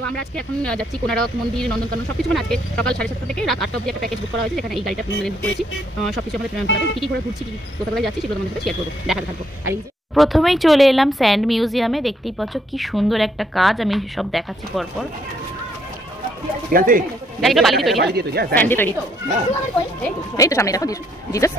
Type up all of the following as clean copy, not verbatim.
তো আমরা আজকে এখন যাচ্ছি কোনারক মন্দির, নন্দনকানন সবকিছু। মানে আজকে সকাল 7:30 থেকে রাত 8টা অবধি একটা প্যাকেজ বুক করা হয়েছে, যেখানে এই গাড়িটা বুক করেছি। সবকিছু আমাদের ঘোরাবে, কী করে ঘুরছি, কী কোথায় যাচ্ছি সেগুলো তোমাদের সাথে শেয়ার করবো, দেখাতে থাকবো। আর এই প্রথমেই চলে এলাম স্যান্ড মিউজিয়ামে। দেখতেই পাচ্ছ কি সুন্দর একটা কাজ, আমি সব দেখাচ্ছি পরপর। গাড়িটা বালি দিয়ে তৈরি, স্যান্ড দিয়ে তৈরি। এই তো সামনে দেখো জিসাস।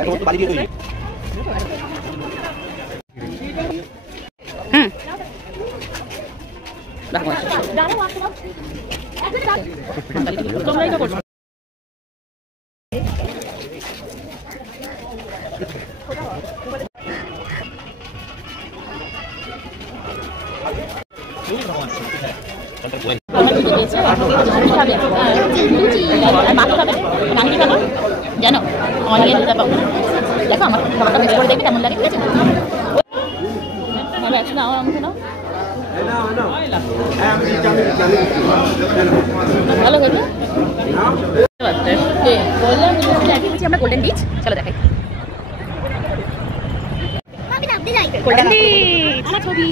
জানো অনিয়ে যাবো, দেখো আমার খাবারটা বেশ করে দেখবে কেমন লাগে, ঠিক আছে? ভালো হয়েছে। আমরা গোল্ডেন বিচ, চলো দেখাই গোল্ডেন বিচ। আমার ছবি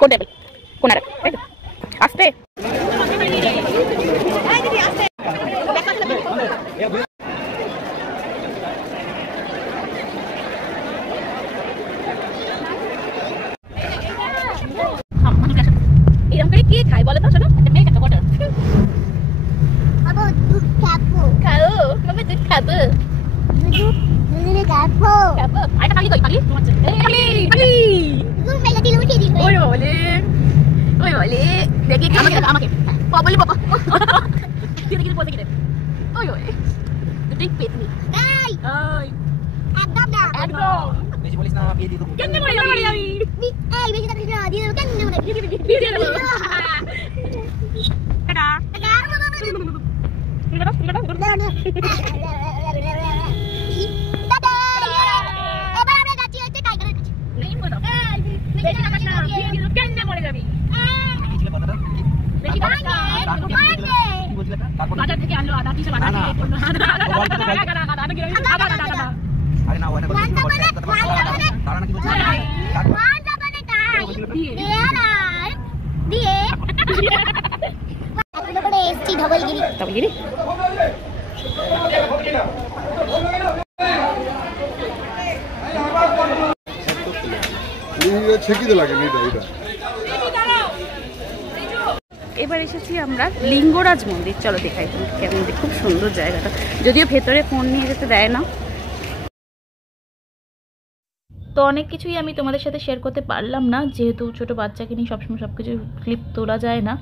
কোন টেবিল কোন আর আসতে এরকম করে কে খায় বলো তো? শোনো, একটা মেয়ে একটা বটল খাবো, দুধ খাবো, খাও বাবা, দুধ খাবো, দুধ খাবো, খাবো। আরেকটা পাগলি কই? পাগলি পাগলি পাগলি তুমি মেলা দিলে উঠিয়ে দিবে। ওই বলে দেখি আমাকে আমাকে বলি বাবা কি বলতে গেলে ওই দুটোই পেতনি। এই ওই একদম না, একদম বেশি বলিস না, বিয়ে দিয়ে দেব। কেন বলি আমি এই বেশি কথা না দিয়ে দেব, কেন দেব না, দিয়ে দেব। টাটা টাটা এবার আমরা যাচ্ছি হচ্ছে টাইগারের কাছে। নেই বলো বেশি কথা না, দিয়ে দেব, কেন মরে যাবি? বেশি কথা না, বাজার থেকে আনলো আদা, কিসে বাজার থেকে করলো আদা আরে না ওটা বলে তারা নাকি বলছে ওয়ানটা বলে তাই দিয়ে আপনি বলে এসটি ধবলগিরি এই ছেকিতে লাগে এটা এটা। এবার এসেছি আমরা লিঙ্গরাজ মন্দির, চলো দেখাই কেমন, খুব সুন্দর জায়গাটা, যদিও ভেতরে ফোন নিয়ে যেতে দেয় না। তো অনেক কিছুই আমি তোমাদের সাথে শেয়ার করতে পারলাম না, যেহেতু ছোটো বাচ্চাকে নিয়ে সবসময় সব কিছু ক্লিপ তোলা যায় না।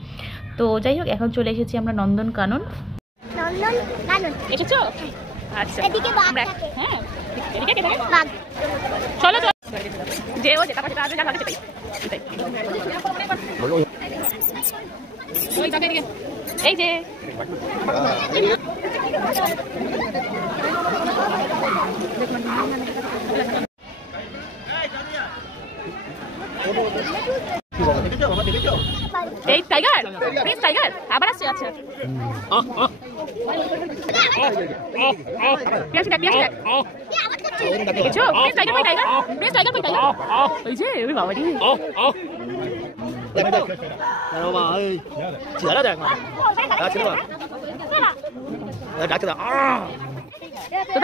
তো যাই হোক, এখন চলে এসেছি আমরা নন্দনকানন। এসেছো? আচ্ছা, হ্যাঁ চলো যে ও যেটা পাশে যা লাগে সেটাই ওই জায়গায় দিকে এই যে এই টাইগার, প্রিন্স টাইগার আবার আসছে। আচ্ছা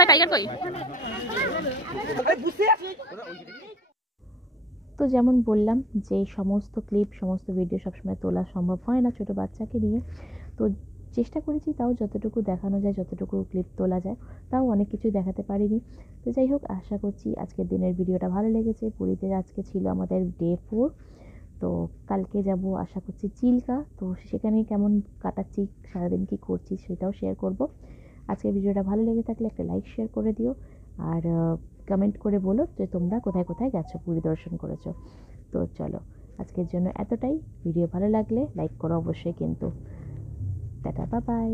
টাইগার কই? তো যেমন বললাম যে সমস্ত ক্লিপ সমস্ত ভিডিও সবসময় তোলা সম্ভব হয় না ছোটো বাচ্চাকে নিয়ে, তো চেষ্টা করেছি তাও যতটুকু দেখানো যায়, যতটুকু ক্লিপ তোলা যায়, তাও অনেক কিছু দেখাতে পারিনি। তো যাই হোক, আশা করছি আজকের দিনের ভিডিওটা ভালো লেগেছে। পুরীতে আজকে ছিল আমাদের ডে 4, তো কালকে যাব আশা করছি চিল্কা, তো সেখানে কেমন কাটাচ্ছি, সারাদিন কী করছি সেটাও শেয়ার করব। আজকের ভিডিওটা ভালো লেগে থাকলে একটা লাইক শেয়ার করে দিও, আর কমেন্ট করে বলো যে তোমরা কোথায় কোথায় গেছো, পুরী দর্শন করেছো। তো চলো আজকের জন্য এতটাই। ভিডিও ভালো লাগলে লাইক করো অবশ্যই কিন্তু। Tata, bye bye.